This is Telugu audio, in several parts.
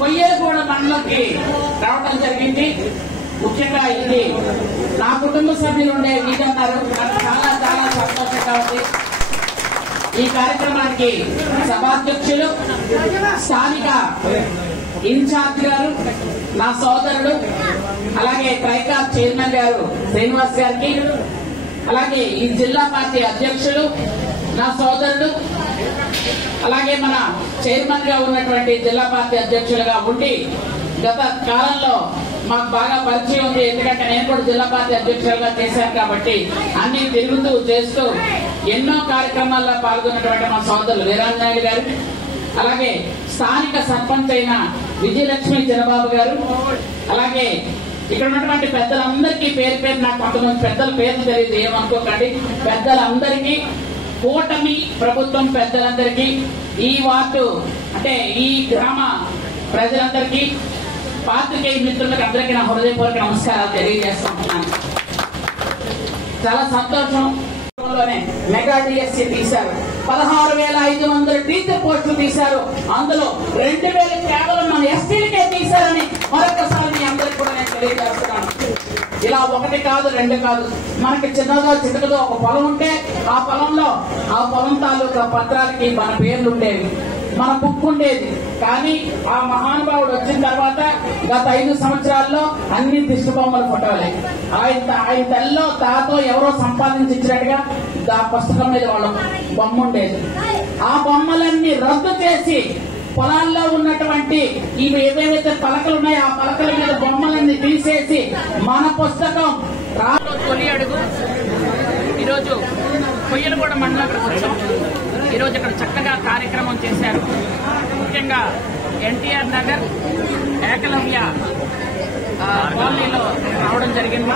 కొయ్యేగూడ మండలంకి రావడం జరిగింది. ముఖ్యంగా ఇది నా కుటుంబ సభ్యులు ఉండే వీధన్నారు. నాకు చాలా చాలా సంతోషంగా ఉంది. ఈ కార్యక్రమానికి సభాధ్యక్షులు, స్థానిక ఇన్ఛార్జ్ గారు, నా సోదరుడు, అలాగే ట్రైకా చైర్మన్ గారు శ్రీనివాస్ గారికి, అలాగే ఈ జిల్లా పార్టీ అధ్యక్షులు నా సోదరుడు, అలాగే మన చైర్మన్ గా ఉన్నటువంటి జిల్లా పార్టీ అధ్యక్షులుగా ఉండి గత కాలంలో మాకు బాగా పరిచయం ఉంది. ఎందుకంటే నేను కూడా జిల్లా పార్టీ అధ్యక్షులుగా చేశాను కాబట్టి అన్ని తిరుగుతూ చేస్తూ ఎన్నో కార్యక్రమాల్లో పాల్గొన్నటువంటి మా సోదరులు వీరాంజనేయులు గారు, అలాగే స్థానిక సర్పంచ్ అయిన విజయలక్ష్మి చిన్నబాబు గారు, అలాగే ఇక్కడ ఉన్నటువంటి పెద్దలందరికీ పేరు పేరు నాకు కొంతమంది పెద్దల పేర్లు తెలియదు, ఏమనుకోకండి. పెద్దలందరికీ, కూటమి ప్రభుత్వం పెద్దలందరికీ, ఈ వార్డు అంటే ఈ గ్రామ ప్రజలందరికీ, పాత్రికేయ మిత్రులకు అందరికీ నా హృదయపూర్వక నమస్కారాలు తెలియజేస్తున్నాను. చాలా సంతోషం. మెగా డిఎస్సీ తీశారు, 16,500 టీచర్ పోస్టులు తీశారు. అందులో 2,000 కేవలం మన ఎస్టీలకే తీశారని మరొకసారి మీ అందరికీ కూడా నేను తెలియజేస్తున్నాను. ఇలా ఒకటి కాదు, రెండు కాదు. మనకి చిన్నదో చిన్నదో ఒక పొలం ఉంటే ఆ పొలంలో ఆ పొలం తాలూకా పత్రాలకి మన పేర్లు ఉండేవి, మన బుక్ ఉండేది. కానీ ఆ మహానుభావుడు వచ్చిన తర్వాత గత 5 సంవత్సరాల్లో అన్ని దిష్టి బొమ్మల ఫోటోలే. ఆయన తల్లిలో తాతో ఎవరో సంపాదించి ఇచ్చినట్టుగా ఆ పుస్తకం మీద వాళ్ళ బొమ్మ ఉండేది. ఆ బొమ్మలన్నీ రద్దు చేసి పొలాల్లో ఉన్నటువంటి ఇవి ఏవేవైతే పలకలు ఉన్నాయో ఆ పలకల మీద బొమ్మలన్నీ తీసేసి మన పుస్తకం తొలి అడుగు ఈరోజు కొయ్యలగూడ మండలం వచ్చాం. ఈరోజు ఇక్కడ చక్కగా కార్యక్రమం చేశారు. ముఖ్యంగా ఎన్టీఆర్ నగర్ ఏకలవ్య కాలనీలో రావడం జరిగింది.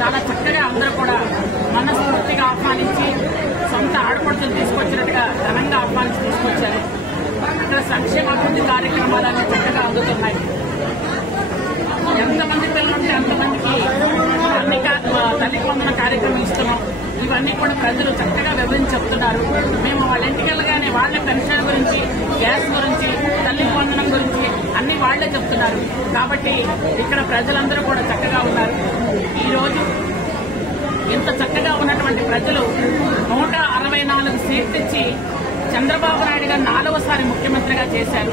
చాలా చక్కగా అందరూ కూడా మనస్ఫూర్తిగా ఆహ్వానించి సొంత ఆడపడుతులు తీసుకొచ్చినట్టుగా ఘనంగా ఆహ్వానించి తీసుకొచ్చారు. ఇక్కడ సంక్షేమ అభివృద్ధి కార్యక్రమాలన్నీ చక్కగా అందుతున్నాయి. ఎంతమంది పిల్లలుంటే అంతమందికి అన్ని తల్లి పొందిన కార్యక్రమం ఇస్తున్నాం. ఇవన్నీ కూడా ప్రజలు చక్కగా వివరించి చెప్తున్నారు. మేము వాళ్ళ ఇంటికి వెళ్ళగానే వాళ్ళ పెన్షన్ గురించి, గ్యాస్ గురించి, తల్లి పొందడం గురించి అన్ని వాళ్లే చెప్తున్నారు. కాబట్టి ఇక్కడ ప్రజలందరూ కూడా చక్కగా ఉన్నారు. ఈ రోజు ఇంత చక్కగా ఉన్నటువంటి ప్రజలు 164 సీట్లు ఇచ్చి చంద్రబాబు నాయుడు గారు 4వసారి ముఖ్యమంత్రిగా చేశారు.